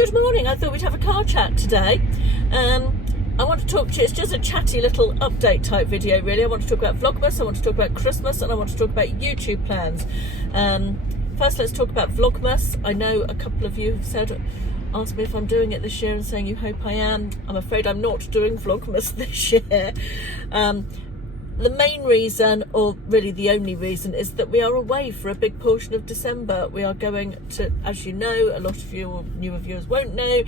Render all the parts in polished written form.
Good morning. I thought we'd have a car chat today. I want to talk to you, it's just a chatty little update type video really. I want to talk about Vlogmas, I want to talk about Christmas, and I want to talk about YouTube plans. First let's talk about Vlogmas. I know a couple of you have asked me if I'm doing it this year and saying you hope I am. I'm afraid I'm not doing Vlogmas this year. The main reason, or really the only reason, is that we are away for a big portion of December. We are going to, as you know, a lot of you or newer viewers won't know,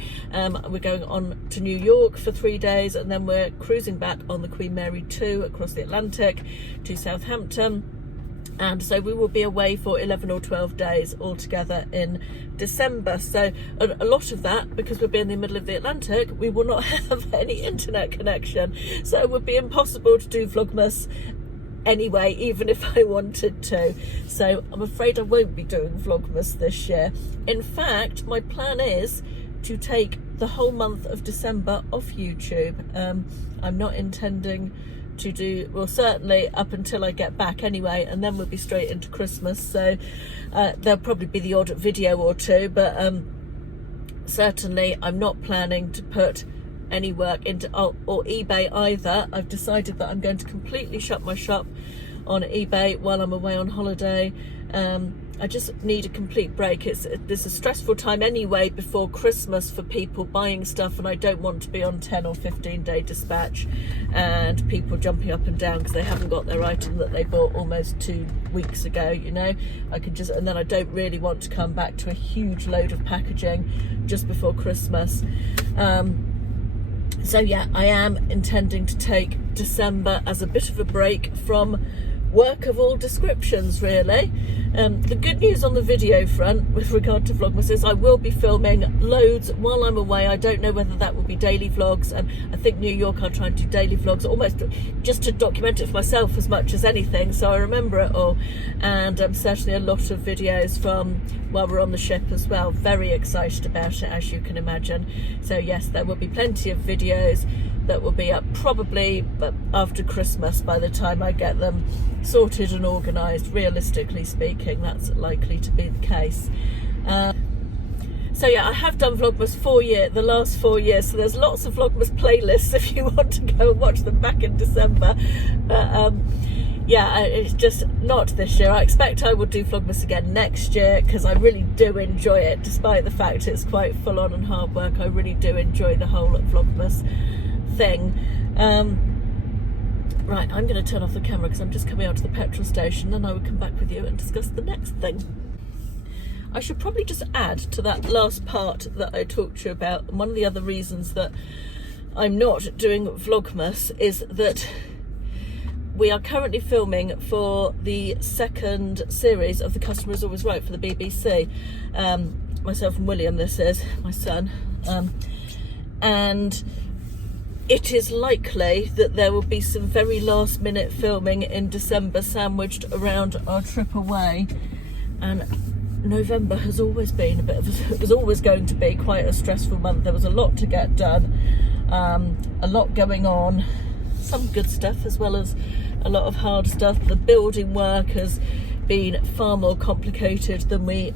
we're going on to New York for 3 days, and then we're cruising back on the Queen Mary 2 across the Atlantic to Southampton. And so we will be away for 11 or 12 days altogether in December. So a lot of that, because we'll be in the middle of the Atlantic, we will not have any internet connection. So it would be impossible to do Vlogmas anyway, even if I wanted to. So I'm afraid I won't be doing Vlogmas this year. In fact, my plan is to take the whole month of December off YouTube. I'm not intending to do, well, certainly up until I get back anyway, and then we'll be straight into Christmas. So there'll probably be the odd video or two, but certainly I'm not planning to put any work into or eBay either. I've decided that I'm going to completely shut my shop on eBay while I'm away on holiday. I just need a complete break. There's a stressful time anyway before Christmas for people buying stuff, and I don't want to be on 10 or 15 day dispatch and people jumping up and down because they haven't got their item that they bought almost 2 weeks ago, you know. And then I don't really want to come back to a huge load of packaging just before Christmas. So yeah, I am intending to take December as a bit of a break from work of all descriptions, really. The good news on the video front with regard to Vlogmas is I will be filming loads while I'm away. I don't know whether that will be daily vlogs, and I think New York I'll try and do daily vlogs, almost just to document it for myself as much as anything, so I remember it all. And certainly a lot of videos from while we're on the ship as well. Very excited about it, as you can imagine. So yes, there will be plenty of videos that will be up probably after Christmas by the time I get them sorted and organised. Realistically speaking, that's likely to be the case. So yeah, I have done Vlogmas the last 4 years, so there's lots of Vlogmas playlists if you want to go and watch them back in December. But yeah, it's just not this year. I expect I will do Vlogmas again next year because I really do enjoy it, despite the fact it's quite full on and hard work. I really do enjoy the whole Vlogmas thing. Right, I'm going to turn off the camera because I'm just coming out to the petrol station, and I will come back with you and discuss the next thing. I should probably just add to that last part that I talked to you about. One of the other reasons that I'm not doing Vlogmas is that we are currently filming for the second series of The Customer Is Always Right for the BBC. Myself and William, this is my son, and it is likely that there will be some very last minute filming in December sandwiched around our trip away. And November has always been it was always going to be quite a stressful month. There was a lot to get done, a lot going on, some good stuff as well as a lot of hard stuff. The building work has been far more complicated than we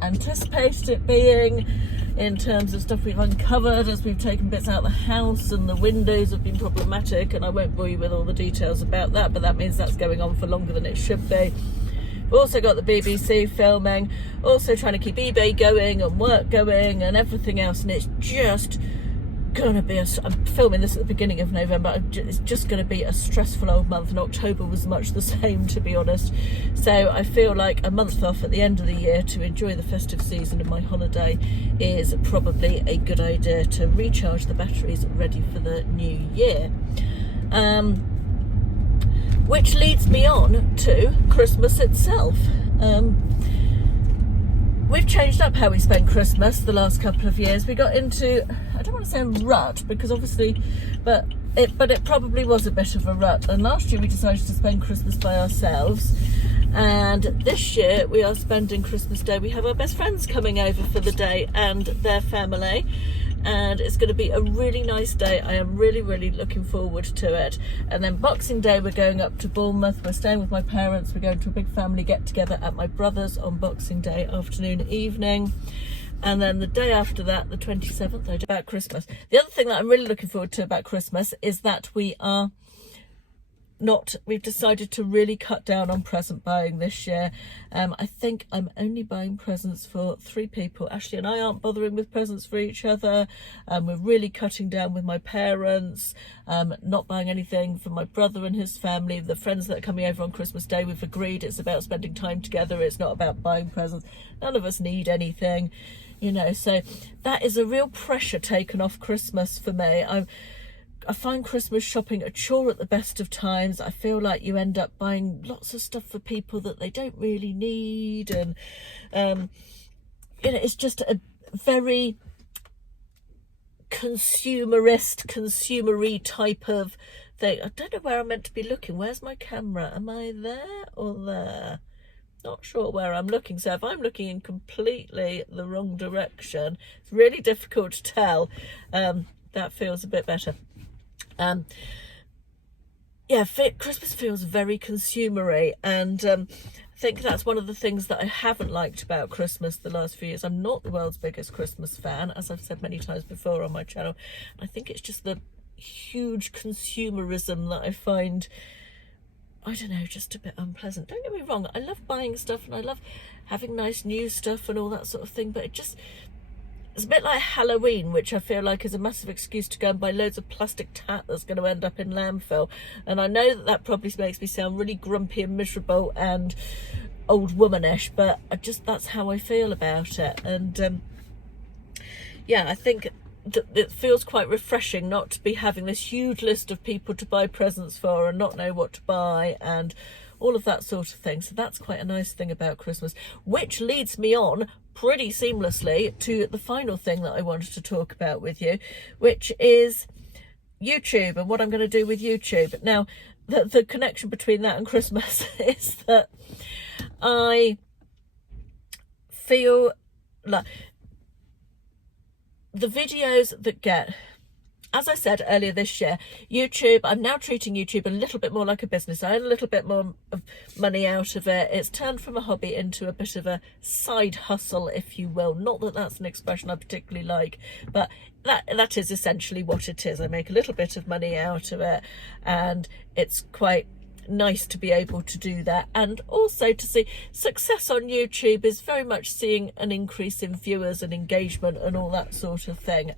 anticipated it being, in terms of stuff we've uncovered as we've taken bits out of the house, and the windows have been problematic, and I won't bore you with all the details about that, but that means that's going on for longer than it should be. We've also got the BBC filming, also trying to keep eBay going and work going and everything else, and it's just gonna be I'm filming this at the beginning of November. It's just gonna be a stressful old month, and October was much the same, to be honest. So I feel like a month off at the end of the year to enjoy the festive season and my holiday is probably a good idea to recharge the batteries ready for the new year. Which leads me on to Christmas itself. We've changed up how we spent Christmas the last couple of years. We got into, I don't want to say a rut, because obviously, but it probably was a bit of a rut. And last year we decided to spend Christmas by ourselves, and this year we are spending Christmas Day. We have our best friends coming over for the day and their family, and it's going to be a really nice day. I am really, really looking forward to it. And then Boxing Day, we're going up to Bournemouth. We're staying with my parents. We're going to a big family get together at my brother's on Boxing Day afternoon, evening. And then the day after that, the 27th, I do about Christmas. The other thing that I'm really looking forward to about Christmas is that we've decided to really cut down on present buying this year. I think I'm only buying presents for 3 people. Ashley and I aren't bothering with presents for each other. We're really cutting down with my parents, not buying anything for my brother and his family. The friends that are coming over on Christmas Day, we've agreed it's about spending time together. It's not about buying presents. None of us need anything, you know, so that is a real pressure taken off Christmas for me. I find Christmas shopping a chore at the best of times. I feel like you end up buying lots of stuff for people that they don't really need, and you know, it's just a very consumery type of thing. I don't know where I'm meant to be looking. Where's my camera? Am I there or there? Not sure where I'm looking. So if I'm looking in completely the wrong direction, it's really difficult to tell. That feels a bit better. Yeah, Christmas feels very consumery, and I think that's one of the things that I haven't liked about Christmas the last few years. I'm not the world's biggest Christmas fan, as I've said many times before on my channel. I think it's just the huge consumerism that I find, I don't know, just a bit unpleasant. Don't get me wrong, I love buying stuff and I love having nice new stuff and all that sort of thing, but it's a bit like Halloween, which I feel like is a massive excuse to go and buy loads of plastic tat that's going to end up in landfill. And I know that probably makes me sound really grumpy and miserable and old womanish, but that's how I feel about it. And yeah, I think it feels quite refreshing not to be having this huge list of people to buy presents for and not know what to buy and all of that sort of thing. So that's quite a nice thing about Christmas, which leads me on pretty seamlessly to the final thing that I wanted to talk about with you, which is YouTube and what I'm going to do with YouTube. Now, the connection between that and Christmas is that I feel like the videos that get, as I said earlier this year, YouTube, I'm now treating YouTube a little bit more like a business. I earn a little bit more of money out of it. It's turned from a hobby into a bit of a side hustle, if you will. Not that that's an expression I particularly like, but that is essentially what it is. I make a little bit of money out of it, and it's quite nice to be able to do that. And also to see success on YouTube is very much seeing an increase in viewers and engagement and all that sort of thing.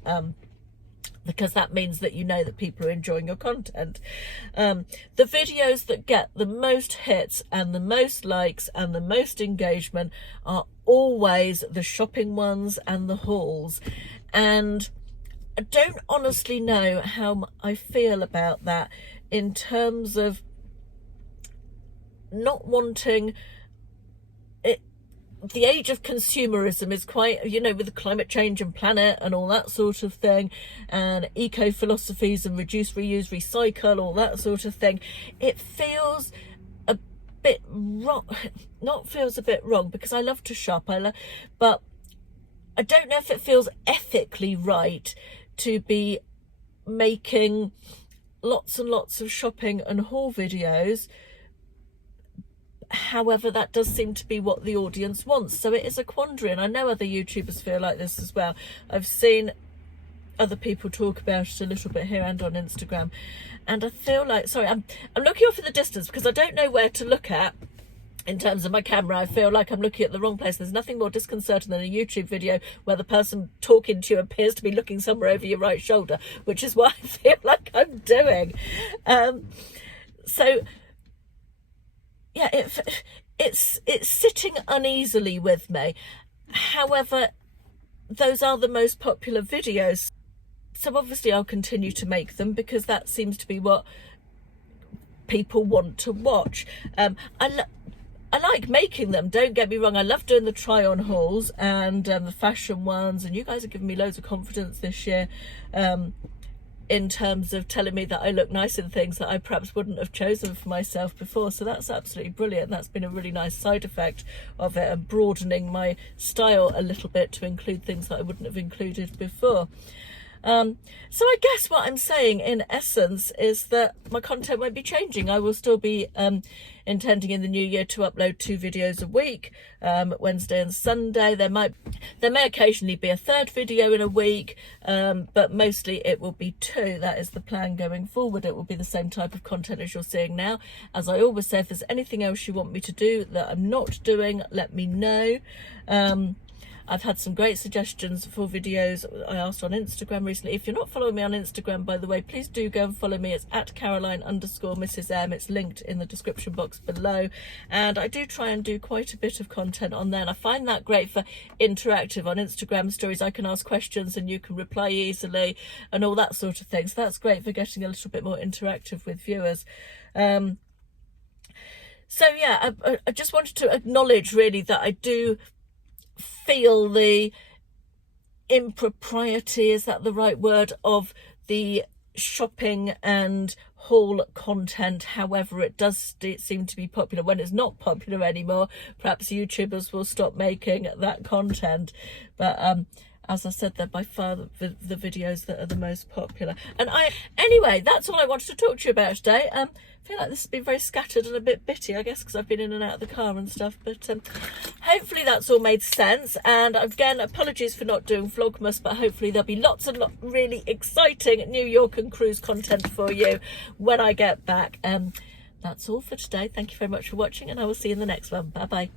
Because that means that you know that people are enjoying your content. The videos that get the most hits and the most likes and the most engagement are always the shopping ones and the hauls. And I don't honestly know how I feel about that in terms of not wanting it. The age of consumerism is quite, you know, with the climate change and planet and all that sort of thing, and eco philosophies and reduce, reuse, recycle, all that sort of thing. It feels a bit wrong, not feels a bit wrong, because I love to shop, but I don't know if it feels ethically right to be making lots and lots of shopping and haul videos. However, that does seem to be what the audience wants. So it is a quandary, and I know other YouTubers feel like this as well. I've seen other people talk about it a little bit here and on Instagram, and I feel like, sorry, I'm looking off in the distance because I don't know where to look at in terms of my camera. I feel like I'm looking at the wrong place. There's nothing more disconcerting than a YouTube video where the person talking to you appears to be looking somewhere over your right shoulder, which is what I feel like I'm doing. So yeah, it's sitting uneasily with me. However, those are the most popular videos, so obviously I'll continue to make them because that seems to be what people want to watch. I like making them, don't get me wrong. I love doing the try on hauls and the fashion ones, and you guys have given me loads of confidence this year in terms of telling me that I look nice in things that I perhaps wouldn't have chosen for myself before. So that's absolutely brilliant. That's been a really nice side effect of it, and broadening my style a little bit to include things that I wouldn't have included before. So I guess what I'm saying in essence is that my content won't be changing. I will still be intending in the new year to upload 2 videos a week, Wednesday and Sunday. There may occasionally be a 3rd video in a week, but mostly it will be 2. That is the plan going forward. It will be the same type of content as you're seeing now. As I always say, if there's anything else you want me to do that I'm not doing, let me know. I've had some great suggestions for videos I asked on Instagram recently. If you're not following me on Instagram, by the way, please do go and follow me. It's at Caroline_Mrs M. It's linked in the description box below. And I do try and do quite a bit of content on there. And I find that great for interactive on Instagram stories. I can ask questions and you can reply easily and all that sort of thing. So that's great for getting a little bit more interactive with viewers. So yeah, I just wanted to acknowledge really that I do feel the impropriety, is that the right word, of the shopping and haul content. However, it does seem to be popular. When it's not popular anymore, perhaps YouTubers will stop making that content. But as I said, they're by far the videos that are the most popular. And anyway, that's all I wanted to talk to you about today. I feel like this has been very scattered and a bit bitty, I guess, because I've been in and out of the car and stuff. But hopefully that's all made sense. And again, apologies for not doing Vlogmas, but hopefully there'll be lots and lots really exciting New York and cruise content for you when I get back. That's all for today. Thank you very much for watching, and I will see you in the next one. Bye bye.